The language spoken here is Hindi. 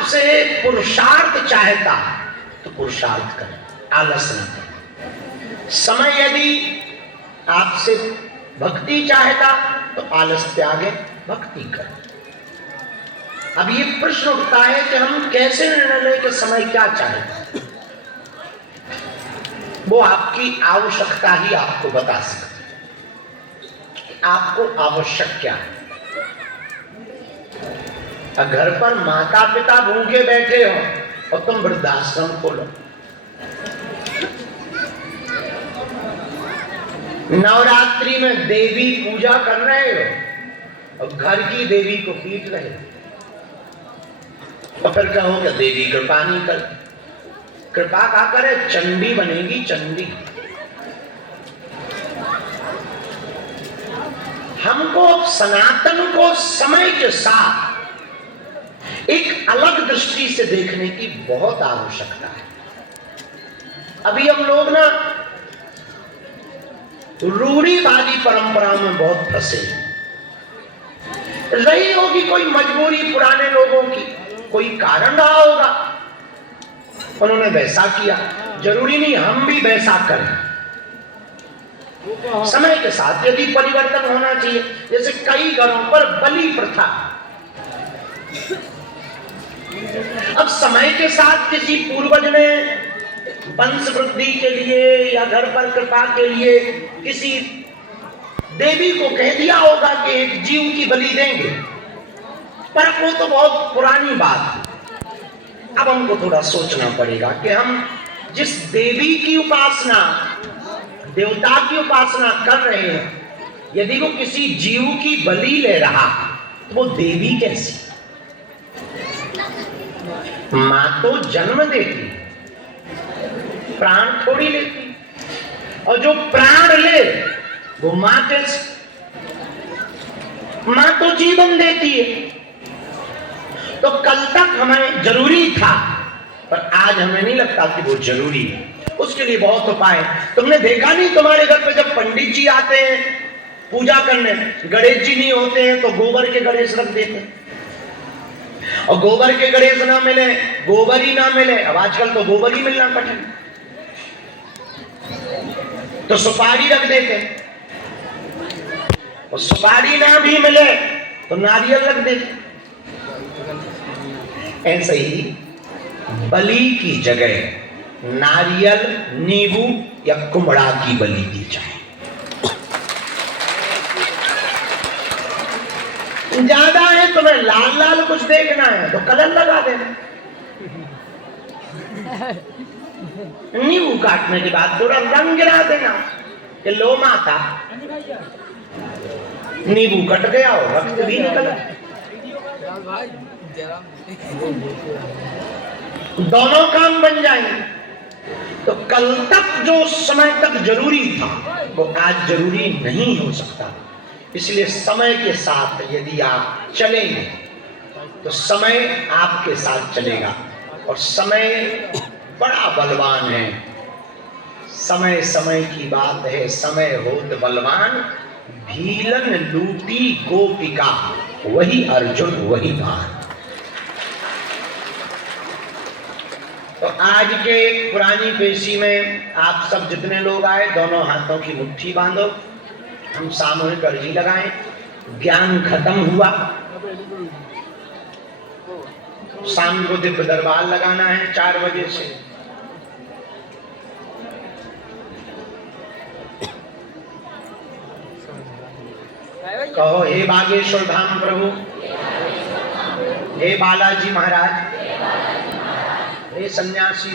आपसे पुरुषार्थ चाहता तो पुरुषार्थ करें, आलस न करें। समय यदि आपसे भक्ति चाहता तो आलस त्यागे, भक्ति करें। अब ये प्रश्न उठता है कि हम कैसे निर्णय लें कि समय क्या चाहेगा। वो आपकी आवश्यकता ही आपको बता सकती है, आपको आवश्यक क्या है। घर पर माता पिता भूखे बैठे हो और तुम वृद्धाश्रम खोलो, नवरात्रि में देवी पूजा कर रहे हो और घर की देवी को पीट रहे हो, और फिर कहो कि देवी कृपा नहीं कर। कृपा क्या करे, चंडी बनेगी चंडी। हमको सनातन को समय के साथ एक अलग दृष्टि से देखने की बहुत आवश्यकता है। अभी हम लोग ना रूढ़िवादी परंपरा में बहुत फंसे रही होगी, कोई मजबूरी पुराने लोगों की, कोई कारण रहा होगा, उन्होंने वैसा किया। जरूरी नहीं हम भी वैसा करें। समय के साथ यदि परिवर्तन होना चाहिए, जैसे कई घरों पर बलि प्रथा, अब समय के साथ किसी पूर्वज ने वंश वृद्धि के लिए या घर पर कृपा के लिए किसी देवी को कह दिया होगा कि एक जीव की बलि देंगे, पर वो तो बहुत पुरानी बात है। अब हमको थोड़ा सोचना पड़ेगा कि हम जिस देवी की उपासना, देवता की उपासना कर रहे हैं, यदि वो किसी जीव की बलि ले रहा तो वो देवी कैसी। मां तो जन्म देती, प्राण थोड़ी लेती, और जो प्राण ले वो मां कैसी। मां तो जीवन देती है। तो कल तक हमें जरूरी था, पर आज हमें नहीं लगता कि वो जरूरी है। उसके लिए बहुत उपाय। तुमने देखा नहीं, तुम्हारे घर पे जब पंडित जी आते हैं पूजा करने, गणेश जी नहीं होते हैं तो गोबर के गणेश रख देते हैं, और गोबर के गणेश ना मिले, गोबर ही ना मिले, अब आजकल तो गोबर ही मिलना कठिन, तो सुपारी रख देते हैं, और सुपारी ना भी मिले तो नारियल रख देते। ऐसे ही बलि की जगह नारियल, नींबू या कुम्हड़ा की बलि दी जाए। ज्यादा है तुम्हें लाल लाल कुछ देखना है तो कलर लगा देना। नींबू काटने के बाद थोड़ा रंग गिरा देना कि लो माता, नींबू कट गया हो, रक्त भी निकला। दोनों काम बन जाएंगे। तो कल तक जो समय तक जरूरी था वो आज जरूरी नहीं हो सकता। इसलिए समय के साथ यदि आप चलेंगे तो समय आपके साथ चलेगा, और समय बड़ा बलवान है। समय समय की बात है, समय होत बलवान, भीलन लूटी गोपिका, वही अर्जुन वही भान। तो आज के पुरानी पेशी में आप सब जितने लोग आए, दोनों हाथों की मुट्ठी बांधो, हम सामूहिक अर्जी लगाएं। ज्ञान खत्म हुआ, शाम को दिव्य दरबार लगाना है 4 बजे से। कहो, हे बागेश्वर धाम प्रभु, हे बालाजी महाराज, हे सन्यासी